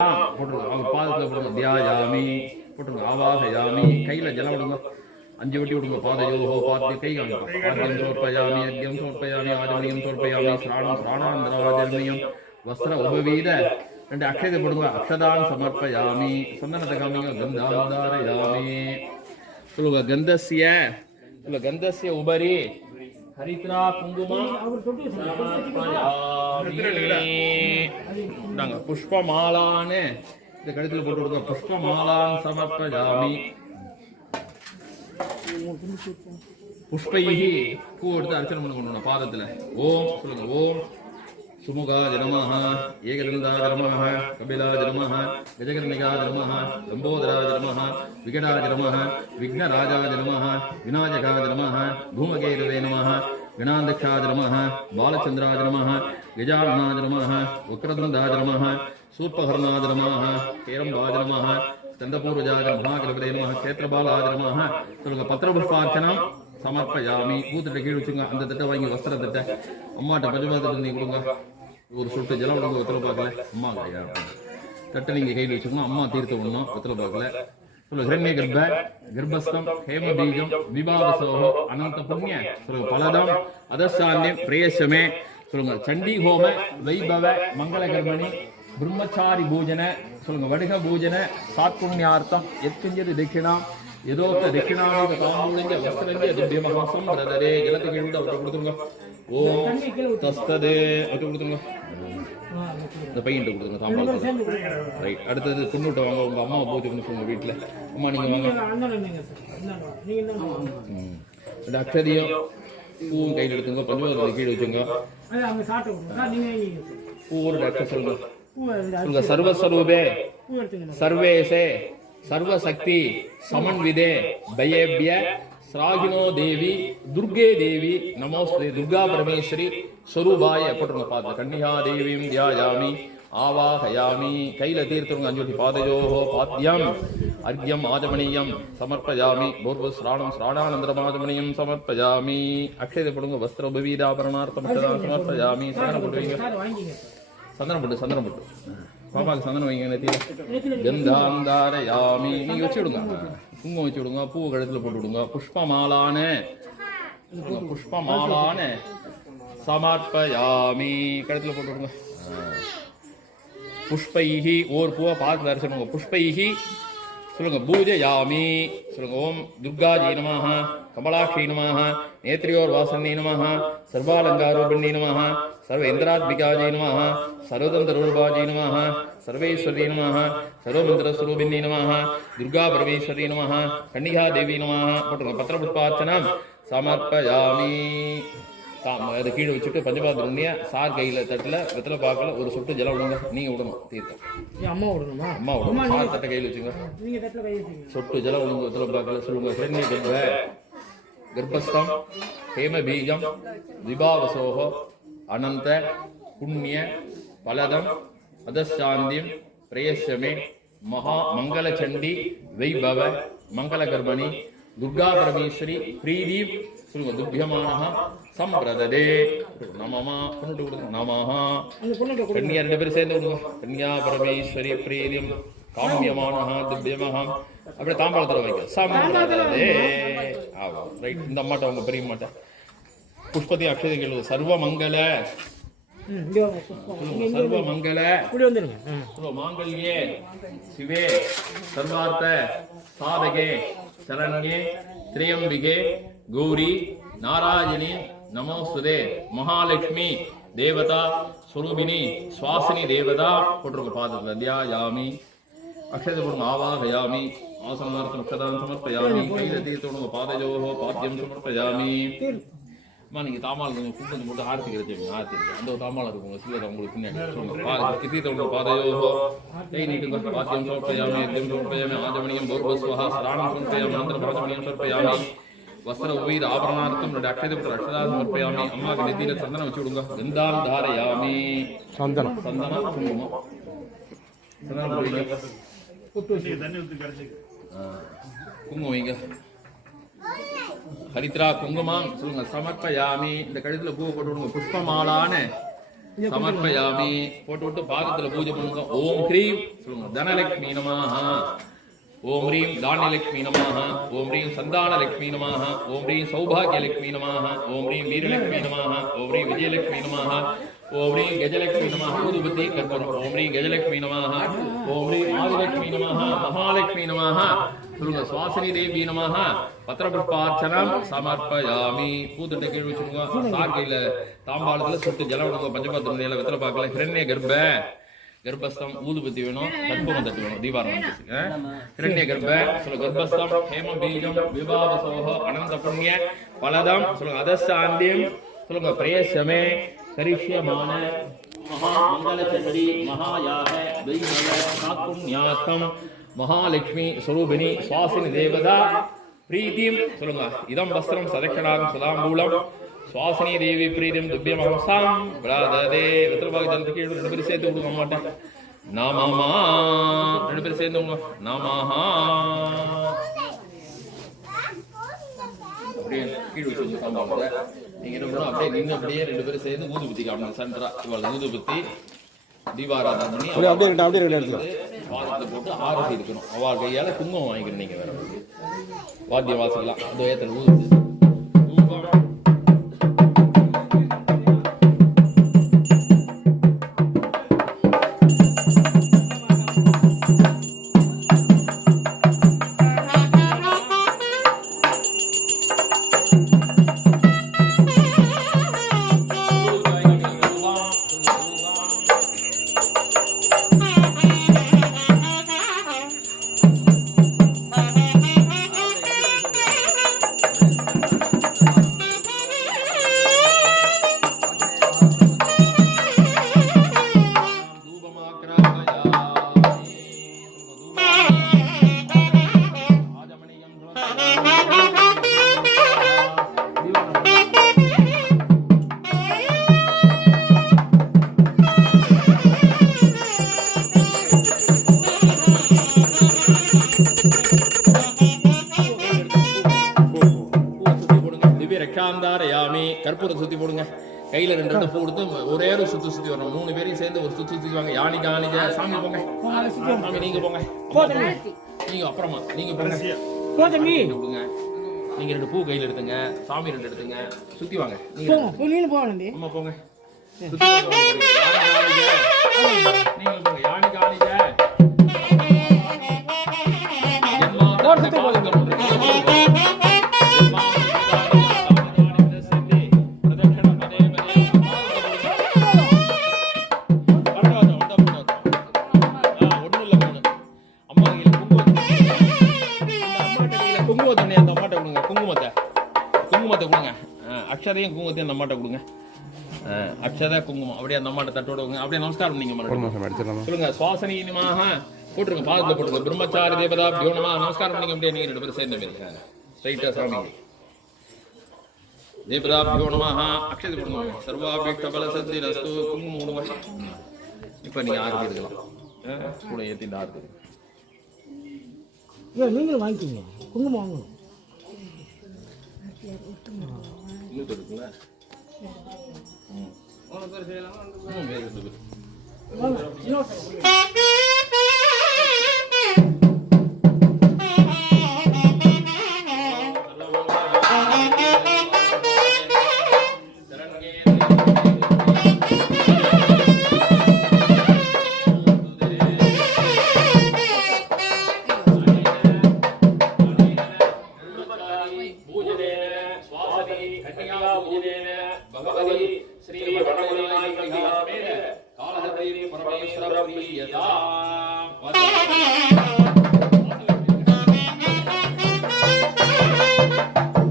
போட்டுருங்க. அவங்க பாதத்தில் போடுங்க. தியாயாமி போட்டுருங்க. ஆவாகயாமி கையில் ஜலம் விடுங்க. 5 வட்டி விடுங்க. பாதையோகோ பாத்தி கை காணும். பாத்தியம் சோர்ப்பயாமி அத்தியம் சோர்ப்பயாமி ஆஜமணியம் சோர்ப்பயாமி ஸ்ராணம் ஸ்ராணாந்தராஜர்மியம் வஸ்திர உபவீத 2 அக்ஷதை போடுங்க. அக்ஷதான் சமர்ப்பயாமி சந்தனத்தை காமிங்க. கந்தாந்தாரயாமி சொல்லுங்க. கந்தஸ்ய உபரி ஹரித்ரா குங்குமம் புஷ்பமாலான்னு இந்த கழுத்தில் போட்டு கொடுக்க. புஷ்பமாலான் சமர்ப்பயாமி புஷ்பைஹி பூ எடுத்து அர்ச்சனை பண்ண கொண்டு பாதத்துல. ஓம் சொல்லுங்க. ஓம் சுமுகாய நமஹ ஏகதந்தாய நமஹ கபிலாய நமஹ கஜகர்ணிகாய நமஹ லம்போதராய நமஹ விகடாய நமஹ விக்னராஜாய நமஹ விநாயகாய நமஹ தூமகேதவே நமஹ கணாந்தக்ஷாய நமஹ பாலச்சந்திராய நமஹ கஜானனாய நமஹ வக்ரதுண்டாய நமஹ சூர்பகர்ணாய நமஹ கேரம்பாய நமஹ ஸ்கந்தபூர்வஜாய மகாகணபதே நமஹ கேத்திரபாலாய நமஹ சொல்லுங்க. பத்திரபுஷ்பார்ச்சனம் சமர்ப்பயாமி பூத்திட்ட கீழ் வச்சுங்க. அந்த தட்டை வாங்கி வஸ்திர தட்டை அம்மாட்ட பஞ்சபாத்திரத்தை நீ கொடுங்க. ஒரு சொட்டு ஜலம் விடுங்க. வெத்தலை பார்க்கல அம்மா கையா தட்டை நீங்க கையில் வச்சுக்கோங்க. அம்மா தீர்த்த விடணும். வெத்தலை பார்க்கல சொல்லுங்க. ஹிரண்ய கர்ப்ப கர்ப்பஸ்தம் ஹேம பீஜம் விபாவசோகோ அனந்த புண்ணிய சொல்லுங்க. பலதம் அதசாந்தியம் பிரேயசமே சொல்லுங்க. சண்டி ஹோம வைபவ மங்கள கர்மணி பிரம்மச்சாரி பூஜன சொல்லுங்க. வடுக பூஜன சாத்புண்யார்த்தம் எத்கிஞ்சது தட்சிணா ஏதோத்த தட்சிணாங்க தாம்பூலிங்க வஸ்திரங்க திவ்யமஹாசம் பிரதரே ஜலத்தை கீழே அவற்றை கொடுத்துருங்க. ஓம் தஸ்ததே அவற்றை கொடுத்துருங்க. இந்த பையன்ட்டு கொடுத்துருங்க தாம்பாள். ரைட். அடுத்தது பொண்ணுட்ட வாங்க. உங்க அம்மாவை பூஜை பண்ணி சொல்லுங்க வீட்டில். அம்மா நீங்க வாங்க. இந்த அக்ஷதியும் பூவும் கையில் எடுத்துங்க. பஞ்சபாத்திரத்தை கீழே வச்சுங்க. பூவோட அக்ஷர் சொல்லுங்க. சொல்லுங்க. சர்வஸ்வரூபே சர்வேசே சர்வசக்தி சமன்விதே பயேபிய ஸ்ராகினோ தேவி துர்கே தேவி நமோஸ்தே துர்கா பரமேஸ்வரி ஸ்வரூபாய போட்டுருங்க. பாத கன்னிகா தேவியும் தியாயாமி ஆவாகயாமி கையில தீர்த்துருங்க. 5 பாதையோகோ பாத்தியம் அர்க்யம் ஆஜமணியம் சமர்ப்பயாமி பூர்வ ஸ்ராணம் ஸ்ராணானந்தரமாஜமணியம் சமர்ப்பயாமி அக்ஷதை போடுங்க. வஸ்திர உபவீதாபரணார்த்தம் சமர்ப்பயாமி சந்தனம் போட்டுவீங்க. சந்தனம் போட்டு பாப்பாக்கு சந்தனம் வைங்க. நெத்தியில கந்தாந்தாரயாமி நீங்க வச்சு விடுங்க. குங்குமம் வச்சு விடுங்க. பூ கழுத்துல போட்டு விடுங்க. புஷ்பமாலான சமர்ப்பயாமி கழுத்துல போட்டு விடுங்க. புஷ்பைஹி ஒரு பூவா பார்த்து தரிசனம். புஷ்பைஹி சொல்லுங்க. பூஜயாமி சொல்லுங்க. ஓம் துர்காஜி நமஹ கமலாட்சி நமஹ நேத்ரியோர் வாசனி நமஹ சர்வாலங்காரோபிணி நமஹ சர்வ இந்திராத்மிகாஜி நமஹ சர்வதந்திரூபாஜி நமஹ சர்வேஸ்வரி நமஹ சர்வமந்திரஸ்வரூபிணி நமஹ துர்கா பரமேஸ்வரி நமஹ கன்னிகா தேவி நமஹ போட்டுருங்க. பத்திரபுஷ்பார்ச்சனம் சமர்ப்பயாமி. அதை கீழே வச்சுட்டு பஞ்சபாத்திரம் உண்ணிய சார் கையில் தட்டில் வெத்தலை பார்க்கல ஒரு சொட்டு ஜலம் விடுங்க. நீங்கள் விடணும் தீர்த்தம். அம்மா விடணுமா? அம்மா விடணும். சார் தட்டை கையில் வச்சுங்க. சொட்டு ஜலம் விடுங்க. வெத்தலை பார்க்கல சொல்லுங்க. ஹிரண்ய கர்ப்ப கர்ப்பஸ்தம் ஹேம பீஜம் விபாவசோகோ அனந்த புண்ணிய பலதம் அதசாந்தியம் பிரேயசமே மகா மங்கள சண்டி வைபவ மங்கள கர்மணி துர்கா பரமேஸ்வரி பிரீதி சொல்லுங்க. துப்பியமான சம்பிரதே நமமா பொண்ணுட்டு கொடுங்க. நமஹா கன்னியா 2 பேரும் சேர்ந்து கொடுங்க. கன்னியா பரமேஸ்வரி பிரீதியம் காமியமான துப்பியமஹம் அப்படியே தாம்பாளத்தில் வைக்க சம்பிரதே. ஆவா ரைட். இந்த அம்மாட்ட அவங்க பெரிய மாட்ட புஷ்பதி அக்ஷதைகள் சர்வமங்கல சர்வமங்கல மாங்கல்யே சிவே சர்வார்த்த சாதகே சரண்யே திரியம்பிகே கௌரி நாராயணி நமோஸ்துதே மகாலட்சுமி தேவதா ஸ்வரூபிணி சுவாசினி தேவதா போட்டிருக்க. பாதத்துல தியாயாமி அக்ஷதை போடுங்க. ஆவாகயாமி ஆசனார்த்தம் அக்ஷதாம் சமர்ப்பயாமி கையில தீர்த்தோடுங்க. பாதயோகோ பாத்தியம் சமர்ப்பயாமி. நீங்க தாமால் கூட்டு போட்டு ஆர்த்தி கிடைச்சிங்க. ஆர்த்தி அந்த ஒரு தாமால் இருக்குங்க. சிலர் உங்களுக்கு பின்னாடி சொல்லுங்க. தீர்த்தோட பாதயோகோ கை நீட்டுங்க. பாத்தியம் சமர்ப்பயாமி அத்தியம் சமர்ப்பயாமி ஆஜமணியம் பூர்வஸ்வஹ ஸ்ராணம் சமர்ப்பயாமி அனந்தரம் ஆஜமணியம் சமர்ப்பயாமி வஸ்திர உபவீத ஆபரணார்த்தம் 2 அக்ஷதை போட்டு அக்ஷதா சமர்ப்பயாமி. அம்மாவுக்கு நெத்தியில சந்தனம் வச்சு விடுங்க. கந்தாம் தாரயாமி சந்தனம் குங்குமம் சந்தனம் குங்குமம் வைங்க. ஹரித்ரா குங்குமம் சொல்லுங்க. சமர்ப்பயாமி இந்த கழுத்துல பூவை போட்டு விடுங்க. புஷ்பமாலான சமர்ப்பயாமி. போட்டு விட்டு பாதத்துல பூஜை பண்ணுங்க. ஓம் ஹ்ரீம் சொல்லுங்க தனலக்ஷ்மி நமஹ. ஓம் ஹ்ரீம் தானியலக்ஷ்மி நமஹ. ஓம் ஹ்ரீம் சந்தானலக்ஷ்மி நமஹ. ஓம் ஹ்ரீம் சௌபாகியலக்ஷ்மி நமஹ. ஓம் ஹ்ரீம் வீரலக்ஷ்மி நமஹ. ஓம் ஹ்ரீம் விஜயலக்ஷ்மி நமஹ. ஓம் ஹ்ரீம் கஜலக்ஷ்மி நமஹ. ஊதுபத்தி கற்பூரம். ஓம் ஹ்ரீம் கஜலக்ஷ்மி நமஹ. ஓம் ஹ்ரீம் ஆதிலக்ஷ்மி நமஹ. மகாலக்ஷ்மி நமஹ. சொல்லுங்க சுவாசினி தேவி நமஹ. பத்திரபுஷ்பார்ச்சனம் சமர்ப்பயாமி. பூத்தட்டை கீழ் வச்சுருங்க. சாக்கையில தாம்பாளத்துல சுட்டு ஜலம் விடுங்க. பஞ்சபாத்திரம் நிலையில வெத்தலை பார்க்கல. ஹிரண்ய கர்ப்ப கர்ப்பஸ்தம் ஊதுபத்தி வேணும். கற்பூரம் தட்டு வேணும். தீபாரம் ஹிரண்ய கர்ப்ப சொல்லுங்க. கர்ப்பஸ்தம் ஹேம பீஜம் விபாவசோக அனந்த புண்ணிய பலதம் சொல்லுங்க. அதசாந்தியம் சொல்லுங்க. பிரேசமே கரிஷ்யமான மகாமங்கலச்சரி மகாயாக வைணவ சாக்குண்யாத்தம் மகாலட்சுமி ஸ்வரூபிணி சுவாசினி தேவதா பிரீத்தியம் சொல்லுங்க. இதம் வஸ்திரம் சதக்ஷணாம் சதாம்பூலம் சுவாசினி தேவி பிரீதியம் துப்பியம் ஹம்சாம் பிராததே. வெத்தலபாக ஜலத்துக்கு 2 பேரும் சேர்த்து விடுங்க. மாட்டேன் நாமாமா 2 பேரும் சேர்ந்து விடுங்க. நாமாஹா அப்படியே கீழ் வச்சு தாம்பாளத்தை நீங்க என்ன பண்ணணும், அப்படியே நின்று அப்படியே 2 பேரும் சேர்ந்து ஊதுபத்தி காட்டணும். சென்டரா இவ்வளவு ஊதுபத்தி தீபாராதனை பண்ணி வாதத்தை போட்டு ஆரத்தி இருக்கணும். அவள் கையால குங்குமம் வாங்கிக்கணும். நீங்க வேற வாத்தியம் வாசிக்கலாம். அந்த ஏத்தல் ஊதுபத்தி கற்பூரம் சுத்தி போடுங்க. கையில 2 பூ கொடுத்து ஒரே ஒரு சுத்தி வரணும். 3 பேரையும் சேர்ந்து ஒரு சுத்தி வாங்க. யானி காணிஜ சாமி போங்க. சாமி நீங்க போங்க. நீங்க அப்புறமா நீங்க போங்க. கொடுங்க. நீங்க 2 பூ கையில எடுத்துங்க. சாமி 2 எடுத்துங்க. சுத்தி வாங்க. நீங்க போங்க. அம்மா போங்க. சுத்தி வாங்க. நீங்க போங்க. யானி காணிஜ அக்ஷதையும் குங்குமத்தையும் அந்த அம்மாட்ட கொடுங்க. அக்ஷதை குங்குமம் அப்படியே அந்த அம்மாட்ட தட்டோட அப்படியே நமஸ்காரம் நீங்க சொல்லுங்க. சுவாசனி நமஹ போட்டுருங்க. பாதத்துல போட்டுருங்க. பிரம்மச்சாரி தேவதா பியோனமா நமஸ்காரம் பண்ணீங்க. அப்படியே நீங்க 2 பேரும் சேர்ந்து ஸ்ட்ரைட்டா சாமி தேவதா பியோனமா அக்ஷதை போடுங்க. சர்வாபீஷ்ட பல சத்தி ரஸ்து குங்குமம் போடுங்க. இப்ப நீங்க ஆரத்தி எடுக்கலாம். கூட ஏத்தி ஆரத்தி நீங்களும் வாங்கிக்கோங்க. குங்குமம் வாங்கணும். श्री